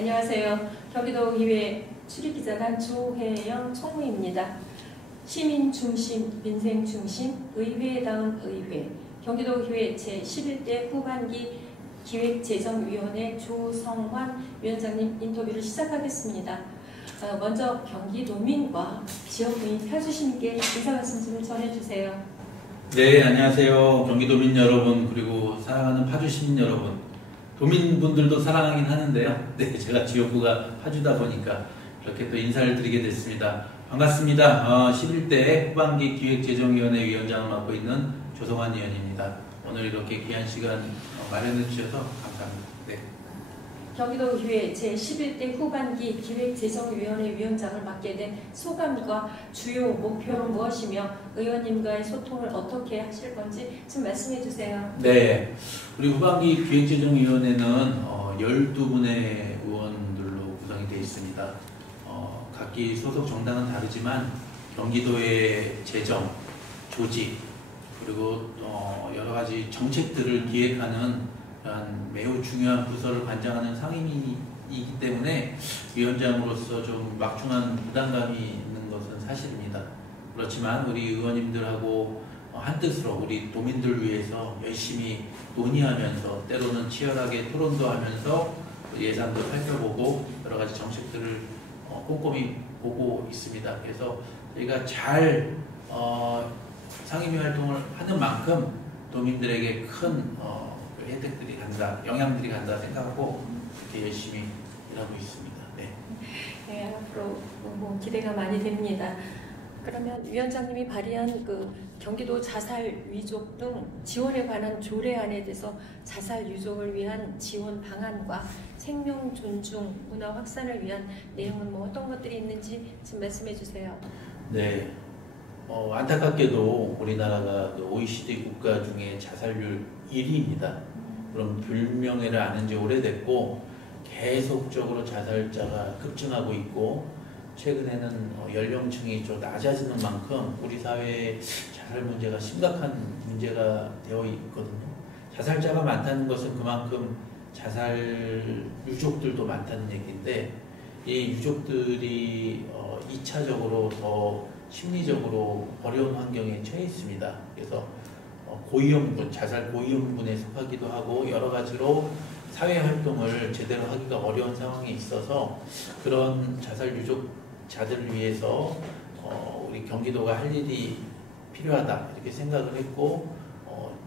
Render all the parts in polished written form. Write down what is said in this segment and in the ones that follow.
안녕하세요. 경기도의회 출입기자단 조혜영 총무입니다. 시민 중심, 민생 중심, 의회다운 의회, 경기도의회 제11대 후반기 기획재정위원회 조성환 위원장님 인터뷰를 시작하겠습니다. 먼저 경기도민과 지역구민 펴주시님께 인사 말씀 좀 전해주세요. 네, 안녕하세요. 경기도민 여러분, 그리고 사랑하는 파주시민 여러분. 도민분들도 사랑하긴 하는데요. 네, 제가 지역구가 파주다 보니까 이렇게 또 인사를 드리게 됐습니다. 반갑습니다. 11대 후반기 기획재정위원회 위원장을 맡고 있는 조성환 위원입니다. 오늘 이렇게 귀한 시간 마련해 주셔서 감사합니다. 네. 경기도의회 제11대 후반기 기획재정위원회 위원장을 맡게 된 소감과 주요 목표는 무엇이며 의원님과의 소통을 어떻게 하실 건지 좀 말씀해 주세요. 네, 우리 후반기 기획재정위원회는 12분의 의원들로 구성이 되어 있습니다. 각기 소속 정당은 다르지만 경기도의 재정, 조직, 그리고 여러 가지 정책들을 기획하는 매우 중요한 부서를 관장하는 상임위이기 때문에 위원장으로서 좀 막중한 부담감이 있는 것은 사실입니다. 그렇지만 우리 의원님들하고 한뜻으로 우리 도민들을 위해서 열심히 논의하면서 때로는 치열하게 토론도 하면서 예산도 살펴보고 여러 가지 정책들을 꼼꼼히 보고 있습니다. 그래서 저희가 잘 상임위 활동을 하는 만큼 도민들에게 큰 혜택들이 간다, 영향들이 간다 생각하고 이렇게 열심히 일하고 있습니다. 네. 네, 앞으로 기대가 많이 됩니다. 그러면 위원장님이 발의한 경기도 자살 위족 등 지원에 관한 조례안에 대해서 자살 유족을 위한 지원 방안과 생명 존중, 문화 확산을 위한 내용은 어떤 것들이 있는지 좀 말씀해 주세요. 네. 안타깝게도 우리나라가 OECD 국가 중에 자살률 1위입니다. 그럼 불명예를 아는 지 오래됐고 계속적으로 자살자가 급증하고 있고 최근에는 연령층이 좀 낮아지는 만큼 우리 사회에 자살 문제가 심각한 문제가 되어 있거든요. 자살자가 많다는 것은 그만큼 자살 유족들도 많다는 얘기인데 이 유족들이 2차적으로 더 심리적으로 어려운 환경에 처해 있습니다. 그래서 고위험군, 자살 고위험군에 속하기도 하고 여러 가지로 사회활동을 제대로 하기가 어려운 상황에 있어서 그런 자살 유족자들을 위해서 우리 경기도가 할 일이 필요하다 이렇게 생각을 했고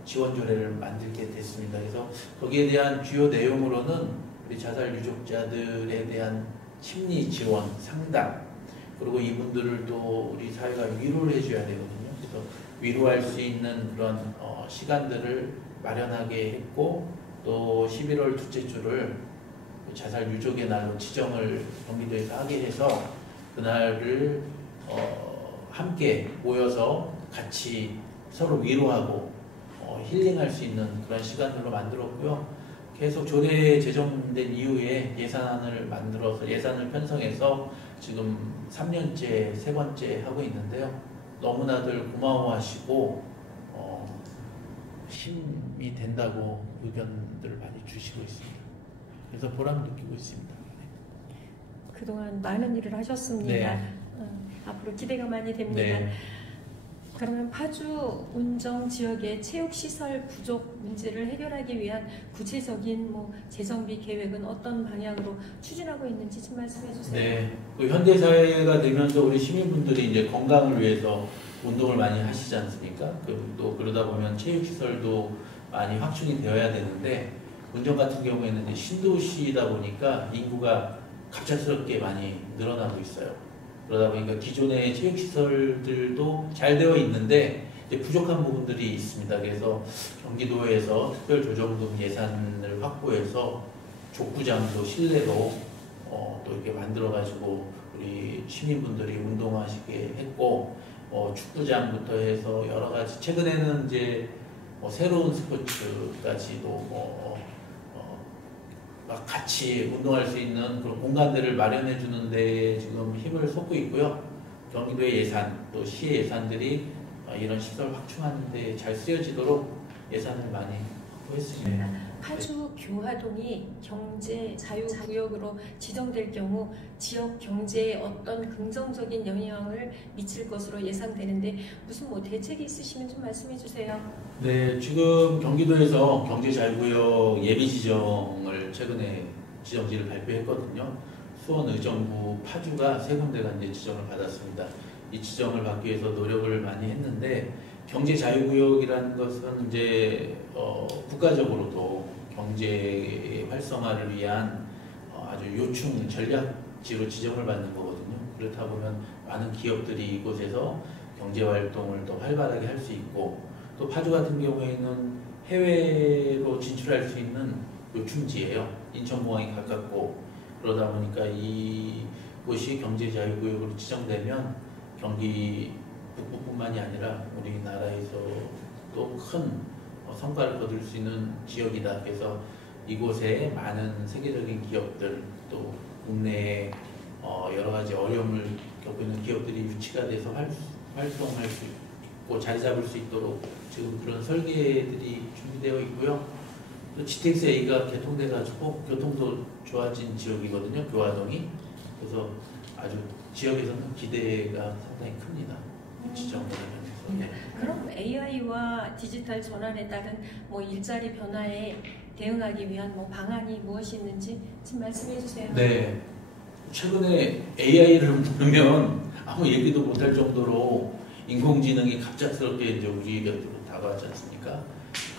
지원 조례를 만들게 됐습니다. 그래서 거기에 대한 주요 내용으로는 우리 자살 유족자들에 대한 심리 지원, 상담 그리고 이분들을 또 우리 사회가 위로를 해줘야 되거든요. 그래서 위로할 수 있는 그런 시간들을 마련하게 했고 또 11월 둘째 주를 자살 유족의 날로 지정을 경기도에서 하게 해서 그날을 함께 모여서 같이 서로 위로하고 힐링할 수 있는 그런 시간들로 만들었고요. 계속 조례 제정된 이후에 예산안을 만들어서 예산을 편성해서 지금 3년째 세 번째 하고 있는데요. 너무나들 고마워하시고 힘이 된다고 의견들을 많이 주시고 있습니다. 그래서 보람 느끼고 있습니다. 그동안 많은 일을 하셨습니다. 네. 앞으로 기대가 많이 됩니다. 네. 그러면 파주 운정 지역의 체육시설 부족 문제를 해결하기 위한 구체적인 재정비 계획은 어떤 방향으로 추진하고 있는지 좀 말씀해 주세요. 네, 현대사회가 되면서 우리 시민분들이 이제 건강을 위해서 운동을 많이 하시지 않습니까? 또 그러다 보면 체육시설도 많이 확충이 되어야 되는데 운정 같은 경우에는 이제 신도시다 보니까 인구가 갑작스럽게 많이 늘어나고 있어요. 그러다 보니까 기존의 체육시설들도 잘 되어 있는데 이제 부족한 부분들이 있습니다. 그래서 경기도에서 특별조정금 예산을 확보해서 족구장도 실내로 또 이렇게 만들어가지고 우리 시민분들이 운동하시게 했고 축구장부터 해서 여러 가지 최근에는 이제 새로운 스포츠까지도 같이 운동할 수 있는 그런 공간들을 마련해 주는데 지금 힘을 쏟고 있고요. 경기도의 예산 또 시의 예산들이 이런 시설 확충하는 데 잘 쓰여지도록 예산을 많이 확보했습니다. 파주 교화동이 경제 자유구역으로 지정될 경우 지역 경제에 어떤 긍정적인 영향을 미칠 것으로 예상되는데 무슨 뭐 대책이 있으시면 좀 말씀해 주세요. 네, 지금 경기도에서 경제자유구역 예비 지정을 최근에 지정지를 발표했거든요. 수원의정부 파주가 세 군데가 이제 지정을 받았습니다. 이 지정을 받기 위해서 노력을 많이 했는데 경제자유구역이라는 것은 이제 국가적으로도 경제 활성화를 위한 아주 요충 전략지로 지정을 받는 거거든요. 그렇다 보면 많은 기업들이 이곳에서 경제 활동을 더 활발하게 할 수 있고 또 파주 같은 경우에는 해외로 진출할 수 있는 요충지예요. 인천공항이 가깝고 그러다 보니까 이곳이 경제자유구역으로 지정되면 경기 북부뿐만이 아니라 우리나라에서도 큰 성과를 거둘 수 있는 지역이다. 그래서 이곳에 많은 세계적인 기업들 또 국내에 여러 가지 어려움을 겪고 있는 기업들이 유치가 돼서 활동할 수 있고 자리 잡을 수 있도록 지금 그런 설계들이 준비되어 있고요. 또 GTX-A가 개통돼가지고 교통도 좋아진 지역이거든요. 교화동이. 그래서 아주 지역에서는 기대가 상당히 큽니다. 지정되면서. 네. 그럼 AI와 디지털 전환에 따른 뭐 일자리 변화에 대응하기 위한 뭐 방안이 무엇이 있는지 좀 말씀해 주세요. 네. 최근에 AI를 보면 아무 얘기도 못할 정도로 인공지능이 갑작스럽게 이제 우리 곁으로 다가왔지 않습니까?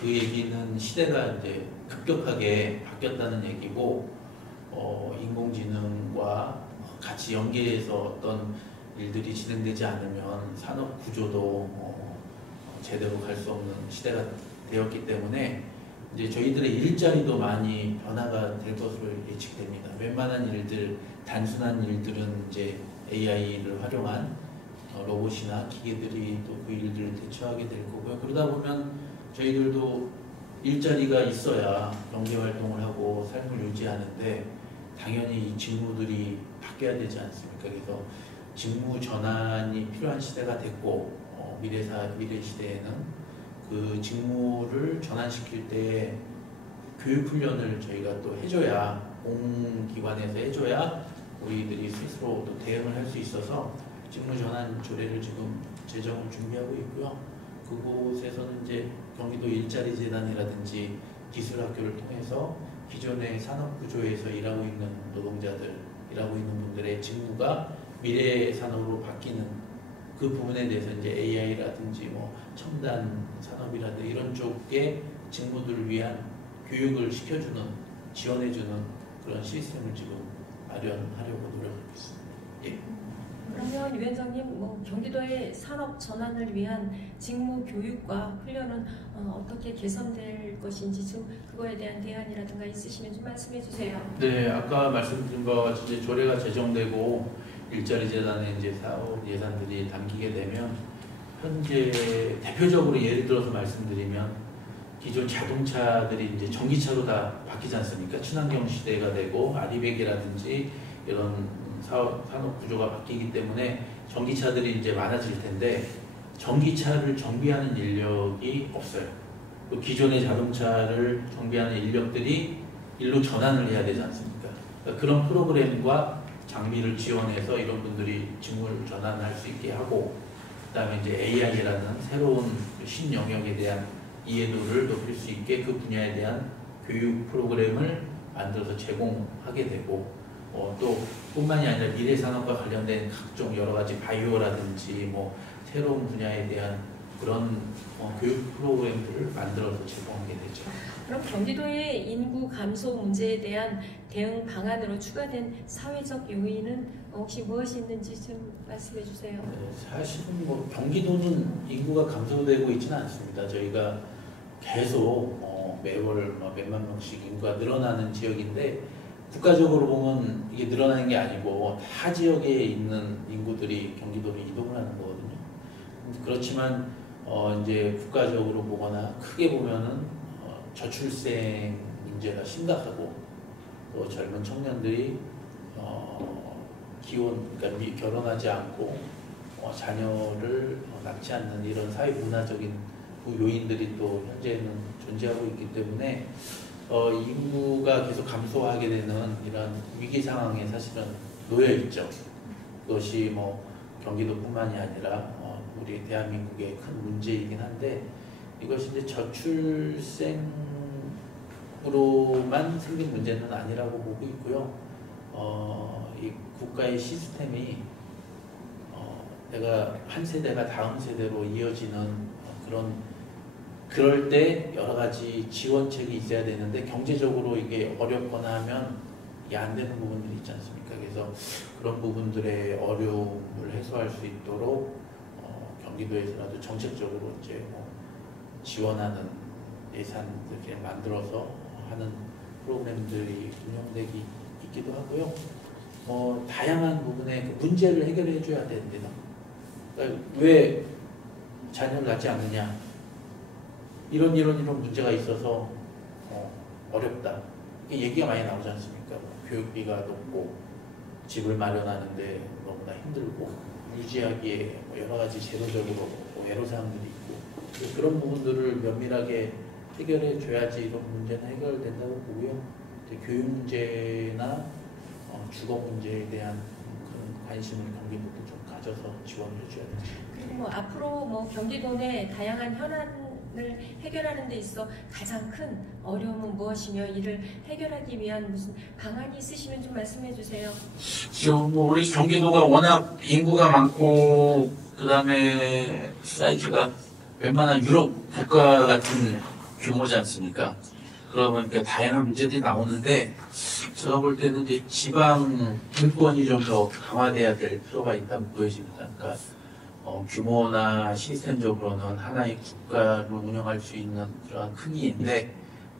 그 얘기는 시대가 이제 급격하게 바뀌었다는 얘기고, 인공지능과 같이 연계해서 어떤 일들이 진행되지 않으면 산업 구조도 제대로 갈 수 없는 시대가 되었기 때문에 이제 저희들의 일자리도 많이 변화가 될 것으로 예측됩니다. 웬만한 일들, 단순한 일들은 이제 AI를 활용한 로봇이나 기계들이 또 그 일들을 대처하게 될 거고요. 그러다 보면 저희들도 일자리가 있어야 경제 활동을 하고 삶을 유지하는데 당연히 이 직무들이 바뀌어야 되지 않습니까? 그래서 직무 전환이 필요한 시대가 됐고 미래 시대에는 그 직무를 전환시킬 때 교육 훈련을 저희가 또 해줘야 공기관에서 해줘야 우리들이 스스로 또 대응을 할 수 있어서 직무 전환 조례를 지금 제정을 준비하고 있고요. 그곳에서는 이제 경기도 일자리 재단이라든지 기술학교를 통해서 기존의 산업 구조에서 일하고 있는 노동자들, 일하고 있는 분들의 직무가 미래 산업으로 바뀌는 그 부분에 대해서 이제 AI라든지 뭐 첨단 산업이라든지 이런 쪽의 직무들을 위한 교육을 시켜주는, 지원해주는 그런 시스템을 지금 마련하려고 노력하고 있습니다. 예. 그러면 위원장님, 뭐 경기도의 산업 전환을 위한 직무 교육과 훈련은 어떻게 개선될 것인지 좀 그거에 대한 대안이라든가 있으시면 좀 말씀해 주세요. 네, 아까 말씀드린 바와 같이 이제 조례가 제정되고 일자리 재단에 이제 사업 예산들이 담기게 되면 현재 대표적으로 예를 들어서 말씀드리면 기존 자동차들이 이제 전기차로 다 바뀌지 않습니까? 친환경 시대가 되고 아리백이라든지 이런 산업 구조가 바뀌기 때문에 전기차들이 이제 많아질 텐데 전기차를 정비하는 인력이 없어요. 또 기존의 자동차를 정비하는 인력들이 일로 전환을 해야 되지 않습니까? 그러니까 그런 프로그램과 장비를 지원해서 이런 분들이 직무를 전환할 수 있게 하고 그다음에 이제 AI라는 새로운 신영역에 대한 이해도를 높일 수 있게 그 분야에 대한 교육 프로그램을 만들어서 제공하게 되고 또 뿐만이 아니라 미래 산업과 관련된 각종 여러 가지 바이오라든지 뭐 새로운 분야에 대한 그런 교육 프로그램들을 만들어서 제공하게 되죠. 그럼 경기도의 인구 감소 문제에 대한 대응 방안으로 추가된 사회적 요인은 혹시 무엇이 있는지 좀 말씀해 주세요. 네, 사실은 뭐 경기도는 인구가 감소되고 있지는 않습니다. 저희가 계속 매월 몇만 명씩 인구가 늘어나는 지역인데 국가적으로 보면 이게 늘어나는 게 아니고 타 지역에 있는 인구들이 경기도로 이동을 하는 거거든요. 그렇지만 이제 국가적으로 보거나 크게 보면은 저출생 문제가 심각하고 또 젊은 청년들이 그러니까 결혼하지 않고 자녀를 낳지 않는 이런 사회 문화적인 그 요인들이 또 현재는 존재하고 있기 때문에 인구가 계속 감소하게 되는 이런 위기 상황에 사실은 놓여 있죠. 그것이 뭐 경기도뿐만이 아니라 우리 대한민국의 큰 문제이긴 한데 이것이 이제 저출생으로만 생긴 문제는 아니라고 보고 있고요. 이 국가의 시스템이 내가 한 세대가 다음 세대로 이어지는 그럴 때 여러 가지 지원책이 있어야 되는데 경제적으로 이게 어렵거나 하면 이게 안 되는 부분들이 있지 않습니까? 그래서 그런 부분들의 어려움을 해소할 수 있도록 경기도에서라도 정책적으로 이제 지원하는 예산을 이렇게 만들어서 하는 프로그램들이 운영되기 있기도 하고요. 다양한 부분의 그 문제를 해결해 줘야 됩니다. 그러니까 왜 자녀를 낳지 않느냐? 이런 문제가 있어서 어렵다. 이게 얘기가 많이 나오지 않습니까? 교육비가 높고 집을 마련하는데 너무나 힘들고 유지하기에 여러 가지 제도적으로 애로사항들이 있고 그런 부분들을 면밀하게 해결해 줘야지 이런 문제는 해결된다고 보고요. 교육 문제나 주거 문제에 대한 그런 관심을 경기도도 좀 가져서 지원을 해줘야 됩니다. 그리고 앞으로 경기도 내 다양한 현안을 해결하는 데 있어 가장 큰 어려움은 무엇이며 이를 해결하기 위한 무슨 방안이 있으시면 좀 말씀해 주세요. 지금 우리 경기도가 워낙 인구가 많고 그다음에 사이즈가 웬만한 유럽 국가 같은 규모지 않습니까? 그러면 다양한 문제들이 나오는데 제가 볼 때는 이제 지방 분권이 좀 더 강화돼야 될 필요가 있다고 보여집니다. 그러니까 규모나 시스템적으로는 하나의 국가를 운영할 수 있는 그런 크기인데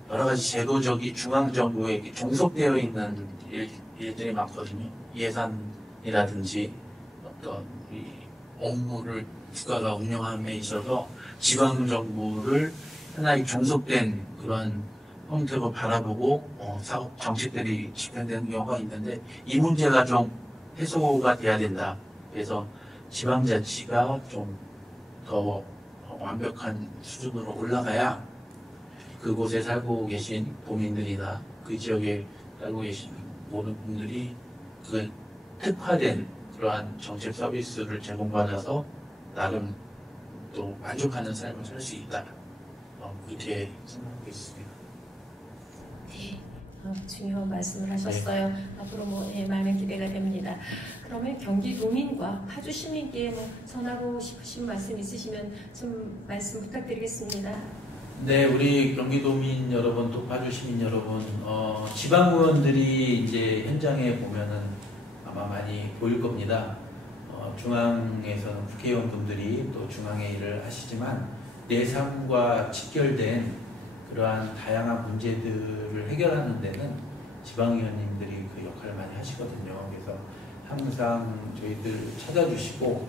여러 가지 제도적인 중앙정부에 종속되어 있는 일들이 많거든요. 예산이라든지 어떤 이 업무를 국가가 운영함에 있어서 지방정부를 하나의 종속된 그런 형태로 바라보고 사업 정책들이 집행되는 경우가 있는데 이 문제가 좀 해소가 돼야 된다. 그래서 지방자치가 좀 더 완벽한 수준으로 올라가야 그곳에 살고 계신 도민들이나 그 지역에 살고 계신 모든 분들이 그 특화된 그러한 정책 서비스를 제공받아서 나름 또 만족하는 삶을 살 수 있다. 그렇게 생각하고 있습니다. 네, 중요한 말씀을 하셨어요. 앞으로 많은 기대가 됩니다. 그러면 경기도민과 파주 시민께 전하고 싶으신 말씀 있으시면 좀 말씀 부탁드리겠습니다. 네, 우리 경기도민 여러분, 또 파주 시민 여러분, 지방의원들이 이제 현장에 보면은 아마 많이 보일 겁니다. 중앙에서는 국회의원 분들이 또 중앙의 일을 하시지만 내 삶과 직결된 그러한 다양한 문제들을 해결하는 데는 지방의원님들이 그 역할을 많이 하시거든요. 그래서 항상 저희들 찾아주시고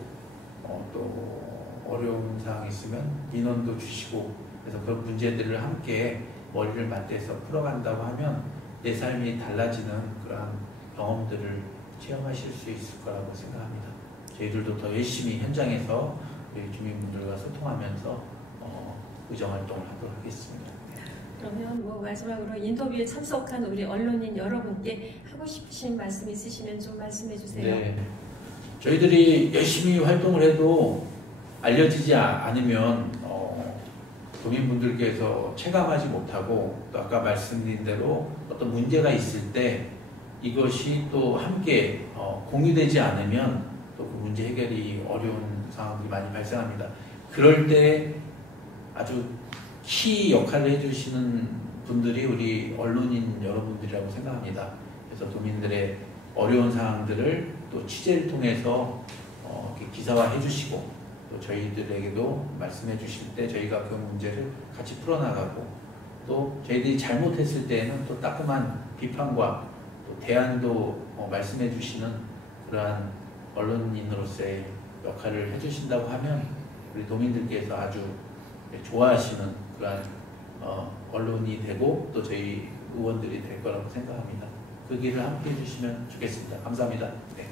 또 어려운 사항이 있으면 민원도 주시고 그래서 그런 문제들을 함께 머리를 맞대서 풀어간다고 하면 내 삶이 달라지는 그러한 경험들을 체험하실 수 있을 거라고 생각합니다. 저희들도 더 열심히 현장에서 우리 주민분들과 소통하면서 의정활동을 하도록 하겠습니다. 그러면 마지막으로 인터뷰에 참석한 우리 언론인 여러분께 하고 싶으신 말씀 있으시면 좀 말씀해 주세요. 네, 저희들이 열심히 활동을 해도 알려지지 않으면 도민분들께서 체감하지 못하고 또 아까 말씀드린 대로 어떤 문제가 있을 때 이것이 또 함께 공유되지 않으면 또 그 문제 해결이 어려운 상황들이 많이 발생합니다. 그럴 때 아주 키 역할을 해주시는 분들이 우리 언론인 여러분들이라고 생각합니다. 그래서 도민들의 어려운 상황들을 또 취재를 통해서 기사화해 주시고 또 저희들에게도 말씀해 주실 때 저희가 그 문제를 같이 풀어나가고 또 저희들이 잘못했을 때에는 또 따끔한 비판과 또 대안도 말씀해 주시는 그러한 언론인으로서의 역할을 해주신다고 하면 우리 도민들께서 아주 좋아하시는 그러한 언론이 되고 또 저희 의원들이 될 거라고 생각합니다. 그 길을 함께 해주시면 좋겠습니다. 감사합니다. 네.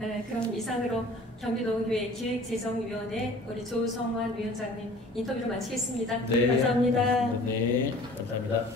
네, 그럼 이상으로 경기도의회 기획재정위원회 우리 조성환 위원장님 인터뷰를 마치겠습니다. 네. 감사합니다. 네, 감사합니다.